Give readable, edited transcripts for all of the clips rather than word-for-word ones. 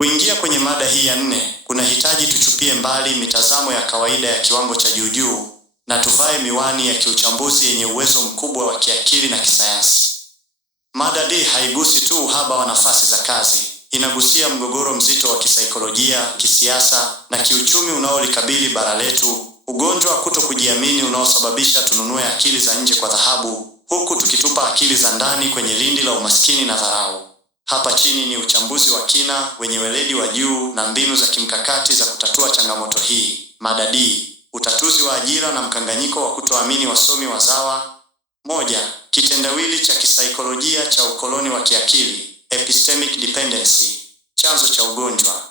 Kuingia kwenye mada hii ya 4, kuna hitaji tuchupie mbali mitazamo ya kawaida ya kiwango cha juu na tuvae miwani ya kiuchambuzi yenye uwezo mkubwa wa kiakili na kisayansi. Mada hii haigusi tu uhaba wa nafasi za kazi, inagusia mgogoro mzito wa kisaikolojia, kisiasa na kiuchumi unaolikabili bara letu, ugonjwa wa kutokujiamini unaosababisha tununue akili za nje kwa dhahabu, huku tukitupa akili za ndani kwenye lindi la umaskini na dharau. Hapa chini ni uchambuzi wa kina, wenye weledi wa juu na mbinu za kimkakati za kutatua changamoto hii. Mada D, utatuzi wa ajira na mkanganyiko wa kutoamini wasomi wazawa. 1. Kitendawili cha kisaikolojia cha ukoloni wa kiakili, epistemic dependency, chanzo cha ugonjwa.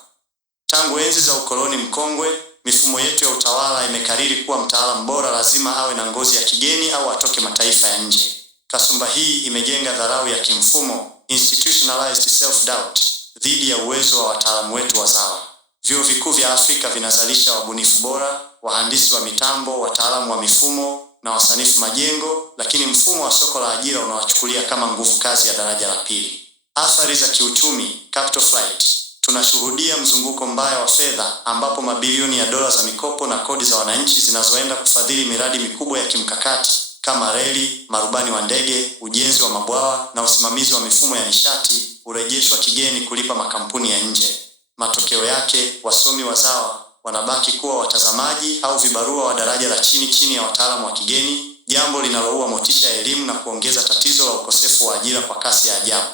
Tangu enzi za ukoloni mkongwe, mifumo yetu ya utawala imekariri kuwa mtaalamu bora lazima awe na ngozi ya kigeni au atoke mataifa ya nje. Kasumba hii imejenga dharau ya kimfumo, institutionalized self-doubt, dhidi ya uwezo wa wataalamu wetu wazawa. Vyuo vikuu vya Afrika vinazalisha wabunifu bora, wahandisi wa mitambo, wataalamu wa mifumo na wasanifu majengo, lakini mfumo wa soko la ajira unawachukulia kama nguvu kazi ya daraja la pili. Athari za kiuchumi, capital flight. Tunashuhudia mzunguko mbaya wa fedha ambapo mabilioni ya dola za mikopo na kodi za wananchi zinazoenda kufadhili miradi mikubwa ya kimkakati kama reli, marubani wa ndege, ujenzi wa mabwawa na usimamizi wa mifumo ya nishati urejeshwa kigeni kulipa makampuni ya nje. Matokeo yake, wasomi wazawa wanabaki kuwa watazamaji au vibarua wa daraja la chini ya wataalamu wa kigeni, jambo linaloua motisha ya elimu na kuongeza tatizo la ukosefu wa ajira kwa kasi ya ajabu.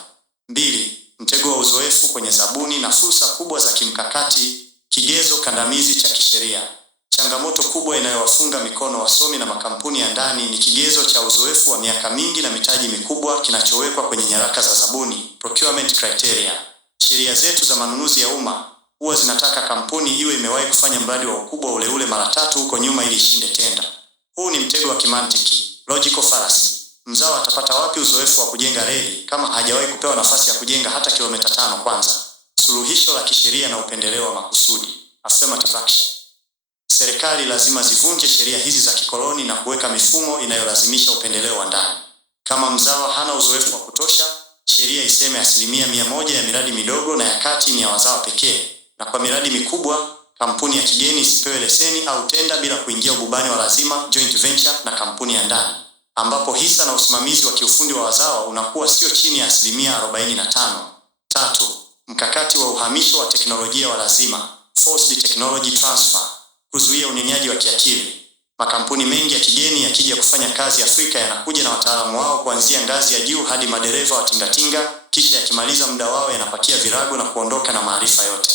2. Mtego wa uzoefu kwenye zabuni na fursa kubwa za kimkakati, kigezo kandamizi cha kisheria. Changamoto kubwa inayowafunga mikono wasomi na makampuni ya ndani ni kigezo cha uzoefu wa miaka mingi na mitaji mikubwa kinachowekwa kwenye nyaraka za zabuni, procurement criteria. Sheria zetu za manunuzi ya umma huwa zinataka kampuni iwe imewahi kufanya mradi wa ukubwa ule mara 3 huko nyuma ili ishinde tenda. Huu ni mtego wa kimantiki, logical fallacy. Mzawa atapata wapi uzoefu wa kujenga reli kama hajawahi kupewa nafasi ya kujenga hata kilomita 5 kwanza? Suluhisho la kisheria na upendeleo wa makusudi, affirmative action. Serikali lazima zivunje sheria hizi za kikoloni na kuweka mifumo inayolazimisha upendeleo wa ndani. Kama mzawa hana uzoefu wa kutosha, sheria iseme 100% ya miradi midogo na ya kati ni ya wazawa pekee, na kwa miradi mikubwa, kampuni ya kigeni isipewe leseni au tenda bila kuingia ububani wa lazima, joint venture na kampuni ya ndani, ambapo hisa na usimamizi wa kiufundi wa wazawa unakuwa sio chini ya 45%. 3. Mkakati wa uhamisho wa teknolojia wa lazima, forced technology transfer, kuzuia unyonyaji wa kiakili. Makampuni mengi ya kigeni yakija kufanya kazi Afrika yanakuja na wataalamu wao kuanzia ngazi ya juu hadi madereva wa tingatinga, kisha yakimaliza muda wao yanapakia virago na kuondoka na maarifa yote.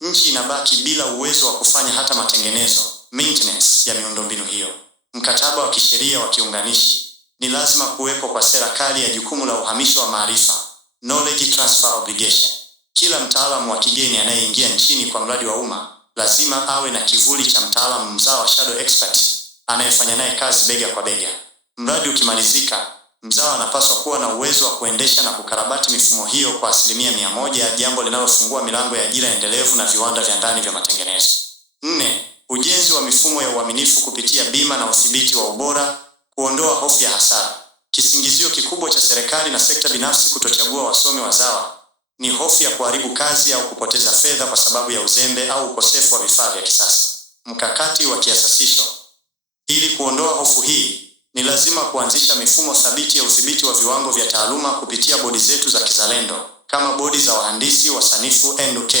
Nchi inabaki bila uwezo wa kufanya hata matengenezo, maintenance ya miundombinu hiyo. Mkataba wa kisheria wa kiunganishi. Ni lazima kuwepo kwa sera kali ya jukumu la uhamisho wa maarifa, knowledge transfer obligation. Kila mtaalamu wa kigeni anayeingia nchini kwa mradi wa umma lazima awe na kivuli cha mtaalamu mzawa shadow expert anayefanya naye kazi bega kwa bega. Mradi ukimalizika, mzawa anapaswa kuwa na uwezo wa kuendesha na kukarabati mifumo hiyo kwa 100%, jambo linalofungua milango ya ajira endelevu na viwanda vya ndani vya matengenezo. 4. Ujenzi wa mifumo ya uaminifu kupitia bima na udhibiti wa ubora, kuondoa hofu ya hasara. Kisingizio kikubwa cha serikali na sekta binafsi kutochagua wasomi wazawa ni hofu ya kuharibu kazi au kupoteza fedha kwa sababu ya uzembe au ukosefu wa vifaa vya kisasa. Mkakati wa kiasasisho. Ili kuondoa hofu hii, ni lazima kuanzisha mifumo thabiti ya udhibiti wa viwango vya taaluma kupitia bodi zetu za kizalendo, kama bodi za wahandisi, wasanifu NUK,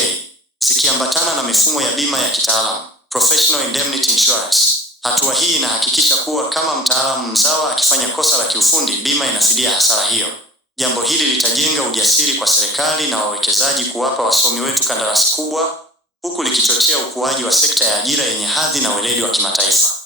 zikiambatana na mifumo ya bima ya kitaalamu, professional indemnity insurance. Hatua hii inahakikisha kuwa kama mtaalamu mzawa akifanya kosa la kiufundi, bima inafidia hasara hiyo. Jambo hili litajenga ujasiri kwa serikali na wawekezaji kuwapa wasomi wetu kandarasi kubwa, huku likichochea ukuaji wa sekta ya ajira yenye hadhi na weledi wa kimataifa.